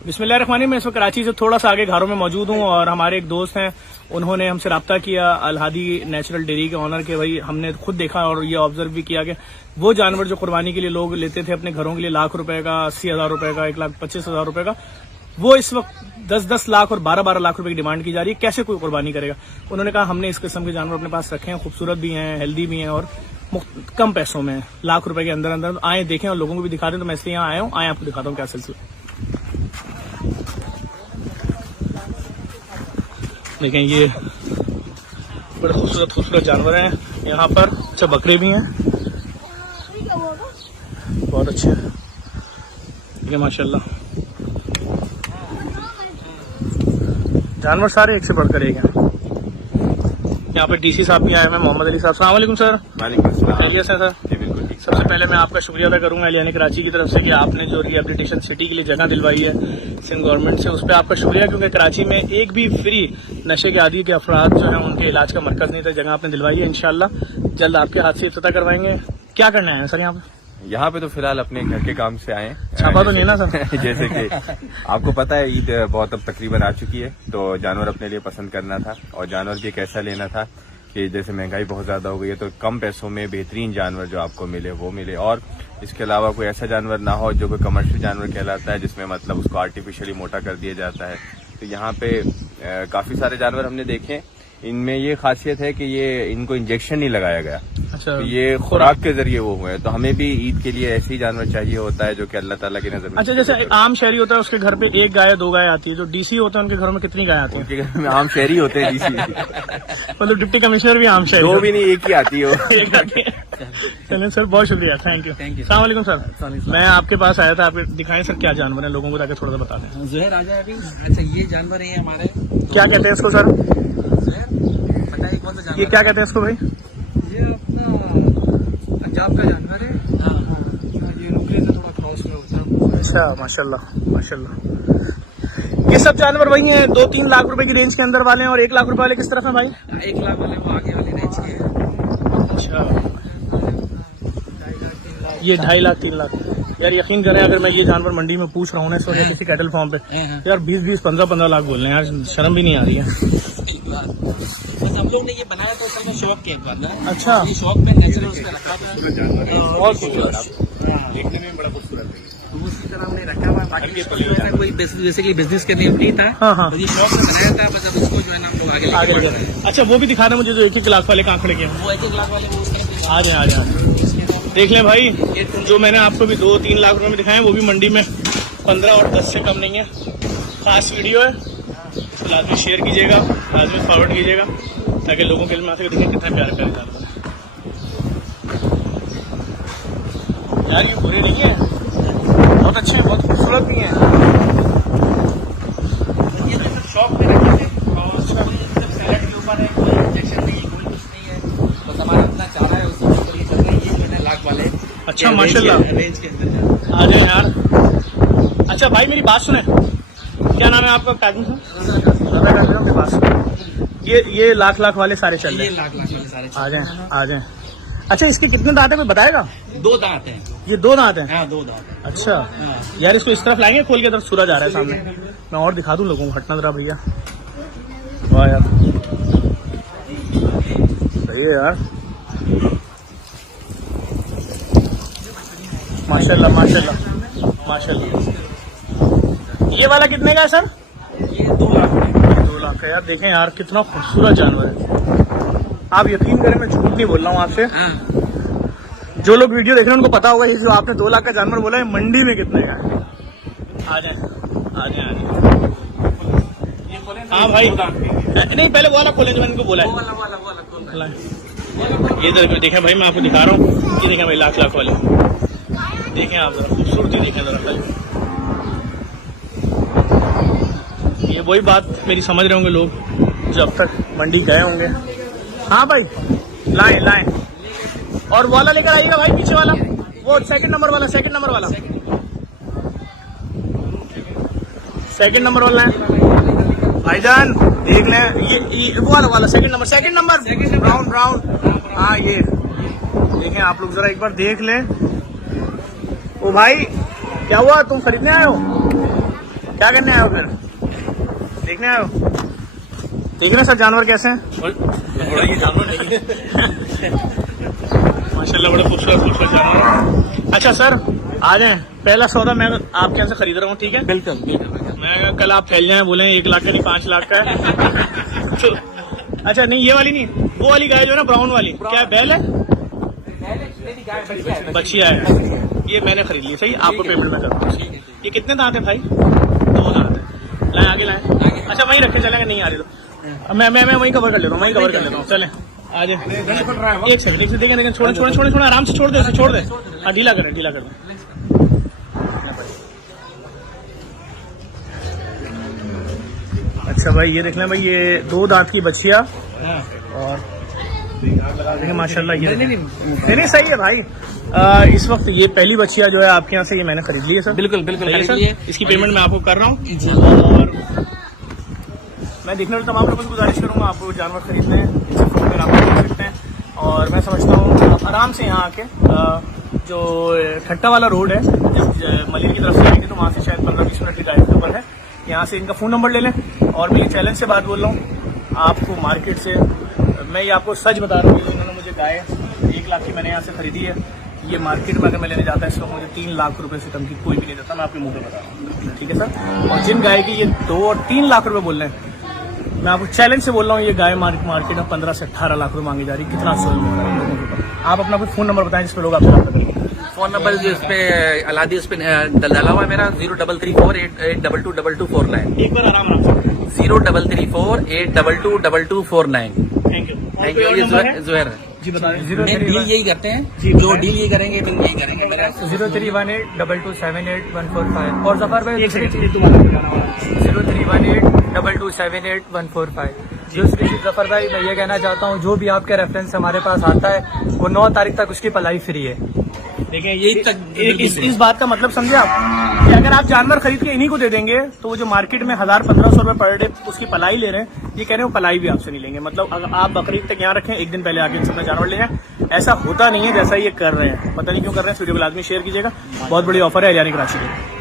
बिस्मिल्लाहिर्रहमानिर्रहीम। मैं इस वक्त कराची से थोड़ा सा आगे घरों में मौजूद हूँ और हमारे एक दोस्त हैं, उन्होंने हमसे रब्ता किया अलहादी नेचुरल डेयरी के ऑनर के। भाई हमने खुद देखा और ये ऑब्जर्व भी किया कि वो जानवर जो कुर्बानी के लिए लोग लेते थे अपने घरों के लिए, लाख रुपए का, 80,000 रुपए का, 1,25,000 रुपए का, वो इस वक्त 10-10 लाख और 12-12 लाख रुपए की डिमांड की जा रही है। कैसे कोई कुर्बानी करेगा? उन्होंने कहा हमने इस किस्म के जानवर अपने पास रखे हैं, खूबसूरत भी हैं, हेल्दी भी हैं और कम पैसों में, लाख रुपए के अंदर अंदर। आए देखें और लोगों को भी दिखा दें। तो मैं इसलिए यहाँ आया हूँ, आए आपको दिखाता हूँ क्या सिलसिला। देखें ये बड़े खूबसूरत खूबसूरत जानवर हैं यहाँ पर। अच्छा बकरे भी हैं, बहुत अच्छे हैं माशाल्लाह। जानवर सारे एक से बढ़कर एक हैं। यहाँ पे डीसी साहब भी आए हैं, मोहम्मद अली साहब। अस्सलाम वालेकुम सर। वालेकुम सलाम। खैरियत से सर? जी बिल्कुल ठीक। सबसे पहले मैं आपका शुक्रिया अदा करूंगा एलियानी कराची की तरफ से कि आपने जो रिहेबिलिटेशन सिटी के लिए जगह दिलवाई है सिंध गवर्नमेंट से, उस पर आपका शुक्रिया, क्योंकि कराची में एक भी फ्री नशे के आदी के अफराद जो है उनके इलाज का मरकज नहीं था। जगह आपने दिलवाई है, इंशाल्लाह जल्द आपके हाथ से इफ्तिताह करवाएंगे। क्या करना है सर यहाँ पे? यहाँ पे तो फिलहाल अपने घर के काम से आए। छापा तो नहीं ना सर? जैसे कि आपको पता है ईद बहुत अब तकरीबन आ चुकी है, तो जानवर अपने लिए पसंद करना था और जानवर भी कैसा लेना था कि जैसे महंगाई बहुत ज्यादा हो गई है, तो कम पैसों में बेहतरीन जानवर जो आपको मिले वो मिले, और इसके अलावा कोई ऐसा जानवर ना हो जो कोई कमर्शियल जानवर कहलाता है, जिसमें मतलब उसको आर्टिफिशियली मोटा कर दिया जाता है। तो यहाँ पे काफी सारे जानवर हमने देखे। इनमें ये खासियत है कि ये इनको इंजेक्शन नहीं लगाया गया। अच्छा, तो ये खुराक के जरिए वो हुए हैं। तो हमें भी ईद के लिए ऐसे ही जानवर चाहिए होता है जो कि अल्लाह ताला की नजर में। अच्छा, जैसे आम शहरी होता है उसके घर पे एक गाय 2 गाय आती है, जो डीसी होता है उनके घरों में कितनी गाय आती है? उनके घर में आम शहरी होते हैं डीसी। मतलब डिप्टी कमिश्नर भी आम शहरी? 2 भी नहीं, एक ही आती है। चलिए सर, बहुत शुक्रिया, थैंक यू। अस्सलाम वालेकुम सर। मैं आपके पास आया था, आप दिखाएं सर क्या जानवर है लोगों को, ताकि थोड़ा सा बता दें। ज़ुहैर आ जाए अभी। अच्छा, ये जानवर है हमारे, क्या कहते हैं इसको सर? ये क्या कहते हैं इसको भाई? ये अपना पंजाब का जानवर है। हाँ, ये नुकरे से थोड़ा क्रॉस में होता है। अच्छा, माशाल्लाह माशाल्लाह। ये सब जानवर वही हैं 2-3 लाख रुपए की रेंज के अंदर वाले हैं, और 1 लाख रुपए वाले किस तरफ है भाई? 1 लाख वाले वो आगे वाली रेंज के हैं। अच्छा, ये 2.5 लाख 3 लाख। यार यकीन करें, अगर मैं ये जानवर मंडी में पूछ रहा हूँ ना इस वक्त किसी कैटल फार्म पे, यार 20-20, 15-15 लाख बोल रहे हैं यार, शर्म भी नहीं आ रही है। बस हम लोग ने ये बनाया तो उसका शौक के एक बार ना। अच्छा, ये शौक में नेचुरल उसका रखा था, बहुत खूबसूरत, देखने में बड़ा खूबसूरत है। तो उसी तरह हमने रखा हुआ। बाकी कोई बेसिकली बिजनेस करने नहीं था। हाँ हाँ, ये शौक में बनाया था, बस अब इसको जो है ना हम लोग आगे आगे लेके। अच्छा, वो भी दिखा रहे मुझे जो 1-1 लाख वाले कांकड़े के हैं। वो 1 लाख वाले वो उस तरह आ जाए देख लें भाई। जो मैंने आपको भी 2-3 लाख रुपए में दिखाए, वो भी मंडी में 15 और 10 से कम नहीं है। खास वीडियो है, इसको लाजमी शेयर कीजिएगा, लाजमी फॉरवर्ड कीजिएगा, ताकि लोगों के लिए आ सके। देखें कितने प्यारे प्यारे जानवर हैं यार, ये बुरे नहीं है, बहुत अच्छे हैं, बहुत खूबसूरत भी हैं। ये तो शौक में रखे थे और सैलेड के ऊपर है, कोई इंजेक्शन नहीं, कोई कुछ नहीं है, बस हमारा अपना चारा है, उसी के लिए चल रही है। ये 1 लाख वाले। अच्छा माशाल्लाह, रेंज के अंदर आ जाए यार। अच्छा भाई मेरी बात सुने, क्या नाम है आपका? काजिम के पास ये लाख वाले सारे चल रहे हैं। 1 लाख वाले सारे आ जाए। अच्छा, इसके कितने दांत है कोई बताएगा? 2 दांत हैं। ये 2 दांत हैं? हाँ, 2 दांत हैं। अच्छा हाँ। यार, इसको इस तरफ लाएंगे खोल के, तरफ सूरज आ रहा है सामने, मैं और दिखा दूं लोगों को। हटना जरा भैया। वाह यार, सही है यार, माशाल्लाह माशाल्लाह माशाल्लाह। ये वाला कितने का है सर? ये 2 लाख है। 2 लाख है यार। देखें यार कितना खूबसूरत जानवर है। आप यकीन करें, मैं झूठ नहीं बोल रहा हूँ आपसे। हाँ। जो लोग वीडियो देख रहे हैं उनको पता होगा, ये जो आपने 2 लाख का जानवर बोला है मंडी में कितने का है। आ जाए। हाँ भाई, नहीं पहले वो वाला खोलें जो मैंने इनको बोला है। ये देखें भाई, मैं आपको दिखा रहा हूँ। ये देखें भाई, लाख वाले देखें आप, जरा खूबसूरती देखें जरा खाली। ये वही बात मेरी समझ रहे होंगे लोग जो अब तक मंडी गए होंगे। हाँ भाई, लाएं और वाला लेकर आइएगा भाई, पीछे वाला, वो सेकंड नंबर वाला सेकंड नंबर वाला भाईजान देख लें। ये वो वाला सेकंड नंबर ब्राउन। हाँ, ये देखें आप लोग, जरा एक बार देख लें। ओ भाई, क्या हुआ, तुम खरीदने आए हो? क्या करने आए हो फिर? देखने आए हो? देख रहे सर जानवर कैसे हैं? माशाल्लाह बड़े खूबसूरत जानवर। अच्छा सर आ जाए, पहला सौदा मैं आपके यहाँ से खरीद रहा हूँ, ठीक है? बिल्कुल बिल्कुल। मैं कल आप फैल जाए बोले 1 लाख का नहीं 5 लाख का है। अच्छा नहीं ये वाली नहीं, वो वाली गाय जो है ना ब्राउन वाली, क्या बैल है? बछिया है, ये मैंने खरीद ली। सही, आपको पेमेंट में कर दूँ। ये कितने दांत है भाई? 2 दांत है। लाए आगे लाए। अच्छा वहीं रखे चलेंगे, नहीं आ रही तो मैं वहीं कवर कर लेता हूँ, वहीं कवर कर लेता हूँ। चले आ जाए। एक सेकंड देखें, छोड़ आराम से छोड़ दे, छोड़ दे। हाँ ढीला कर दे। अच्छा भाई ये देख लें भाई, ये 2 दांत की बछिया और देखिए माशाल्लाह ये नहीं सही है भाई। इस वक्त ये पहली बछिया जो है आपके यहाँ से ये मैंने खरीद ली है सर। बिल्कुल बिल्कुल सही है खरीद लिए। सर, इसकी पेमेंट मैं आपको कर रहा हूँ। और मैं देखने वाले तमाम लोगों से गुजारिश करूंगा, आपको जानवर खरीदने हैं इनसे फोन में आप कर सकते हैं। और मैं समझता हूँ आप आराम से यहाँ आके जो ठट्टा वाला रोड है, जब मलिर की तरफ से आएंगे तो वहाँ से शायद 15-20 मिनट की ड्राइव के ऊपर है। यहाँ से इनका फ़ोन नंबर ले लें। और मैं ये चैलेंज से बात बोल रहा हूँ आपको, मार्केट से मैं ये आपको सच बता रहा हूँ कि उन्होंने मुझे गाय 1 लाख की मैंने यहाँ से खरीदी है। ये मार्केट में अगर मैं लेने जाता है इसको मुझे 3 लाख रुपए से कम की कोई भी नहीं देता, मैं आपके मुंह पे बता रहा हूँ, ठीक है सर? और जिन गाय की ये 2 और 3 लाख रुपए बोल रहे हैं, मैं आपको चैलेंज से बोल रहा हूँ ये गाय मार्केट में 15 से 18 लाख रुपए मांगी जा रही है। कितना सोच लोगों के ऊपर। आप अपना कोई फोन नंबर बताएं जिस पर लोग आपसे बात करेंगे। फोन नंबर जो इस पे अलादी उस पे डाला हुआ है मेरा 0334822249। एक बार आराम से 0334822249। Thank you. Thank you. ये जुहैर है जी बताएं। मैं डील यही करते हैं, जी, जो डील ये करेंगे डील यही करेंगे मेरा 03182278 और जफर भाई एक सेकंड दोबारा बताना वाला 03182278 जो जफर भाई मैं ये कहना चाहता हूँ, जो भी आपके रेफरेंस हमारे पास आता है वो 9 तारीख तक उसकी पलाई फ्री है। देखिए ये इस बात का मतलब समझे आप कि अगर आप जानवर खरीद के इन्हीं को दे देंगे तो वो जो मार्केट में 1000-1500 रुपए पर डे उसकी पलाई ले रहे हैं, ये कह रहे हैं पलाई भी आपसे नहीं लेंगे। मतलब अगर आप बकरीद तक यहाँ रखें, एक दिन पहले आके इनसे जानवर ले जाएं, ऐसा होता नहीं है जैसा ये कर रहे हैं। पता नहीं क्यों कर रहे हैं। वीडियो को लाजमी शेयर कीजिएगा। बहुत बड़ी ऑफर है एलियानी कराची की।